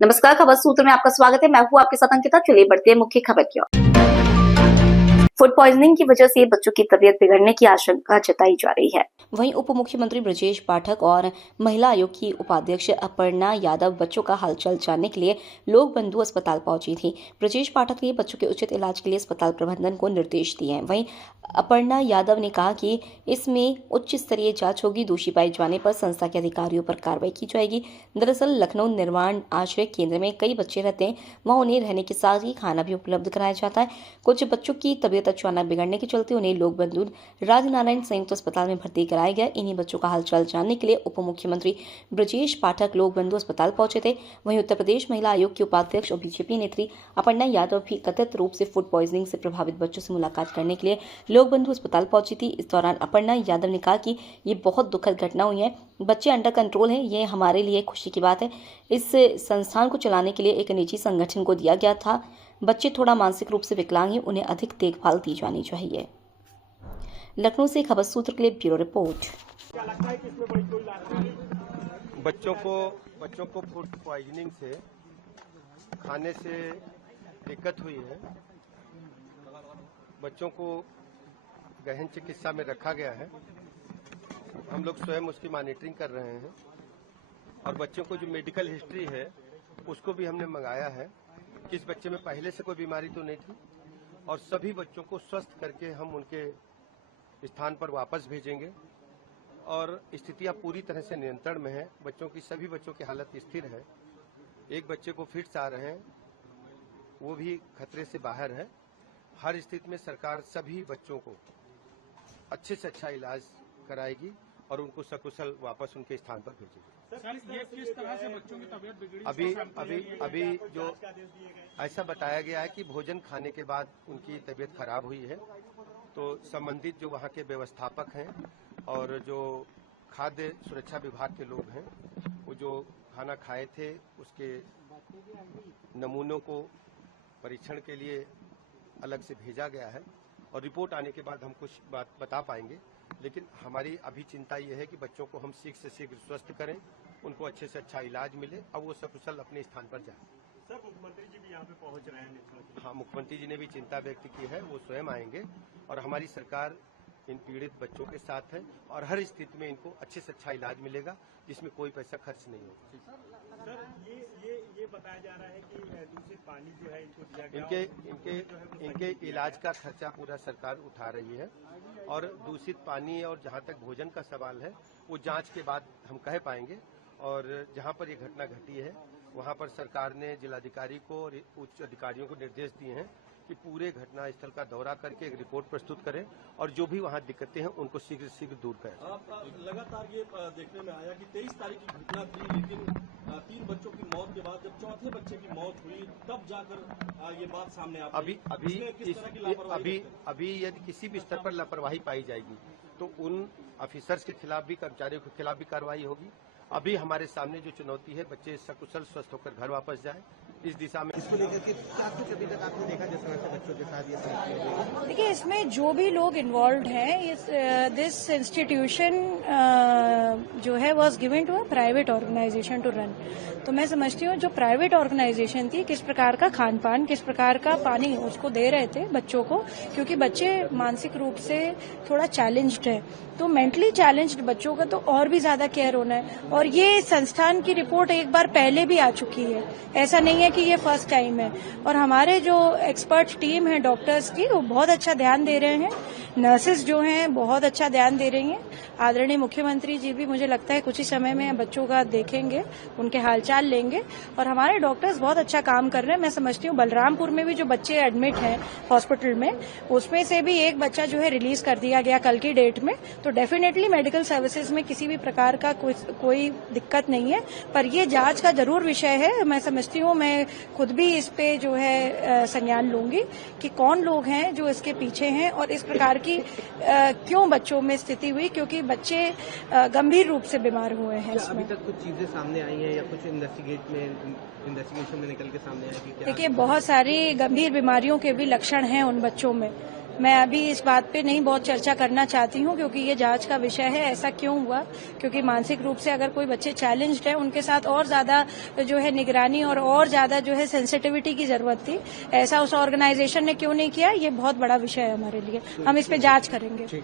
नमस्कार, खबर सूत्र में आपका स्वागत है। मैं हूँ आपके साथ अंकिता। चलिए बढ़ते हैं मुख्य खबर की ओर। फूड पॉइजनिंग की वजह से बच्चों की तबीयत बिगड़ने की आशंका जताई जा रही है। वहीं उप मुख्यमंत्री ब्रजेश पाठक और महिला आयोग की उपाध्यक्ष अपर्णा यादव बच्चों का हालचाल जानने के लिए लोक बंधु अस्पताल पहुंची थी। ब्रजेश पाठक ने बच्चों के उचित इलाज के लिए अस्पताल प्रबंधन को निर्देश दिए हैं। वहीं अपर्णा यादव ने कहा कि इसमें उच्च स्तरीय जांच होगी। दोषी पाए जाने पर संस्था के अधिकारियों पर कार्रवाई की जाएगी। दरअसल लखनऊ निर्माण आश्रय केंद्र में कई बच्चे रहते हैं, वहां उन्हें रहने के साथ ही खाना भी उपलब्ध कराया जाता है। कुछ बच्चों की तबीयत अचानक बिगड़ने के चलते उन्हें लोक बंधु राजनारायण संयुक्त अस्पताल में भर्ती कराया गया। इन्हीं बच्चों का हालचाल जानने के लिए उप मुख्यमंत्री ब्रजेश पाठक लोक बंधु अस्पताल पहुंचे थे। वहीं उत्तर प्रदेश महिला आयोग की उपाध्यक्ष और बीजेपी नेत्री अपर्णा यादव भी कथित रूप से फूड पॉइजनिंग से प्रभावित बच्चों से मुलाकात करने के लिए लोक बंधु अस्पताल पहुंची थी। इस दौरान अपर्णा यादव ने कहा कि ये बहुत दुखद घटना हुई है। बच्चे अंडर कंट्रोल है, ये हमारे लिए खुशी की बात है। इस संस्थान को चलाने के लिए एक निजी संगठन को दिया गया था। बच्चे थोड़ा मानसिक रूप से विकलांग हैं, उन्हें अधिक देखभाल दी जानी चाहिए। लखनऊ से खबर सूत्र के लिए ब्यूरो रिपोर्ट। क्या लगता है कि इसमें बड़ी कोई बच्चों को फूड पॉइजनिंग से खाने से दिक्कत हुई है। बच्चों को गहन चिकित्सा में रखा गया है। हम लोग स्वयं उसकी मॉनिटरिंग कर रहे हैं और बच्चों को जो मेडिकल हिस्ट्री है उसको भी हमने मंगाया है। किस बच्चे में पहले से कोई बीमारी तो नहीं थी, और सभी बच्चों को स्वस्थ करके हम उनके स्थान पर वापस भेजेंगे और स्थितियां पूरी तरह से नियंत्रण में है। सभी बच्चों की हालत स्थिर है। एक बच्चे को फिट्स आ रहे हैं, वो भी खतरे से बाहर है। हर स्थिति में सरकार सभी बच्चों को अच्छे से अच्छा इलाज कराएगी और उनको सकुशल वापस उनके स्थान पर भेजेगी। सर, ये किस तरह से बच्चों की तबीयत बिगड़ी? अभी जो ऐसा बताया गया है कि भोजन खाने के बाद उनकी तबीयत खराब हुई है, तो संबंधित जो वहाँ के व्यवस्थापक हैं और जो खाद्य सुरक्षा विभाग के लोग हैं, वो जो खाना खाए थे उसके नमूनों को परीक्षण के लिए अलग से भेजा गया है और रिपोर्ट आने के बाद हम कुछ बात बता पाएंगे। लेकिन हमारी अभी चिंता ये है कि बच्चों को हम शीघ्र से शीघ्र स्वस्थ करें, उनको अच्छे से अच्छा इलाज मिले और वो सकुशल अपने स्थान पर जाएं। सर, मुख्यमंत्री जी भी यहाँ पे पहुँच रहे हैं। हाँ, मुख्यमंत्री जी ने भी चिंता व्यक्त की है। वो स्वयं आएंगे और हमारी सरकार इन पीड़ित बच्चों के साथ है और हर स्थिति में इनको अच्छे से अच्छा इलाज मिलेगा जिसमें कोई पैसा खर्च नहीं होगा। सर, ये बताया जा रहा है कि दूषित पानी जो है इनको दिया गया, इनके इलाज का खर्चा पूरा सरकार उठा रही है और दूषित पानी और जहाँ तक भोजन का सवाल है वो जांच के बाद हम कह पाएंगे। और जहाँ पर ये घटना घटी है वहाँ पर सरकार ने जिलाधिकारी को और उच्च अधिकारियों को निर्देश दिए हैं कि पूरे घटना स्थल का दौरा करके एक रिपोर्ट प्रस्तुत करें और जो भी वहाँ दिक्कतें हैं उनको शीघ्र शीघ्र दूर करें। लगातार ये देखने में आया कि 23 तारीख की घटना थी, लेकिन 3 बच्चों की मौत के बाद जब चौथे बच्चे की मौत हुई तब जाकर ये बात सामने आ पाई। अभी यदि किसी भी स्तर पर लापरवाही पाई जाएगी तो उन ऑफिसर्स के खिलाफ भी, कर्मचारियों के खिलाफ भी कार्रवाई होगी। अभी हमारे सामने जो चुनौती है बच्चे सकुशल स्वस्थ होकर घर वापस जाए, इस दिशा में इसको लेकर के क्या कुछ अभी तक आपने देखा जिस तरह से बच्चों के साथ ये? देखिए, इसमें जो भी लोग इन्वॉल्व हैं, दिस इंस्टीट्यूशन जो है was given to a private organisation to run. तो मैं समझती हूँ जो प्राइवेट ऑर्गेनाइजेशन थी, किस प्रकार का खान पान, किस प्रकार का पानी उसको दे रहे थे बच्चों को, क्योंकि बच्चे मानसिक रूप से थोड़ा चैलेंज्ड है, तो मेंटली चैलेंज्ड बच्चों का तो और भी ज्यादा केयर होना है। और ये संस्थान की रिपोर्ट एक बार पहले भी आ चुकी है, ऐसा नहीं है कि ये फर्स्ट टाइम है। और हमारे जो एक्सपर्ट टीम है डॉक्टर्स की, वो बहुत अच्छा ध्यान दे रहे हैं। नर्सेस जो हैं बहुत अच्छा ध्यान दे रही हैं। आदरणीय मुख्यमंत्री जी भी मुझे लगता है कुछ ही समय में बच्चों का देखेंगे, उनके हालचाल लेंगे और हमारे डॉक्टर्स बहुत अच्छा काम कर रहे हैं। मैं समझती हूँ बलरामपुर में भी जो बच्चे एडमिट हैं हॉस्पिटल में, उसमें से भी एक बच्चा जो है रिलीज कर दिया गया कल की डेट में। तो डेफिनेटली मेडिकल सर्विसेज में किसी भी प्रकार का कोई दिक्कत नहीं है, पर ये जांच का जरूर विषय है। मैं समझती हूँ, मैं खुद भी इस पे जो है संज्ञान लूंगी कि कौन लोग हैं जो इसके पीछे हैं और इस प्रकार की क्यों बच्चों में स्थिति हुई, क्योंकि बच्चे गंभीर रूप से बीमार हुए हैं। अभी तक कुछ चीजें सामने आई हैं या कुछ इन्वेस्टिगेशन में निकल के सामने आएगी? देखिए, बहुत सारी गंभीर बीमारियों के भी लक्षण हैं उन बच्चों में। मैं अभी इस बात पे नहीं बहुत चर्चा करना चाहती हूँ, क्योंकि ये जांच का विषय है। ऐसा क्यों हुआ, क्योंकि मानसिक रूप से अगर कोई बच्चे चैलेंज्ड है, उनके साथ और ज्यादा जो है निगरानी और ज्यादा जो है सेंसिटिविटी की जरूरत थी। ऐसा उस ऑर्गेनाइजेशन ने क्यों नहीं किया, ये बहुत बड़ा विषय है हमारे लिए। हम इस पे जांच करेंगे। जी।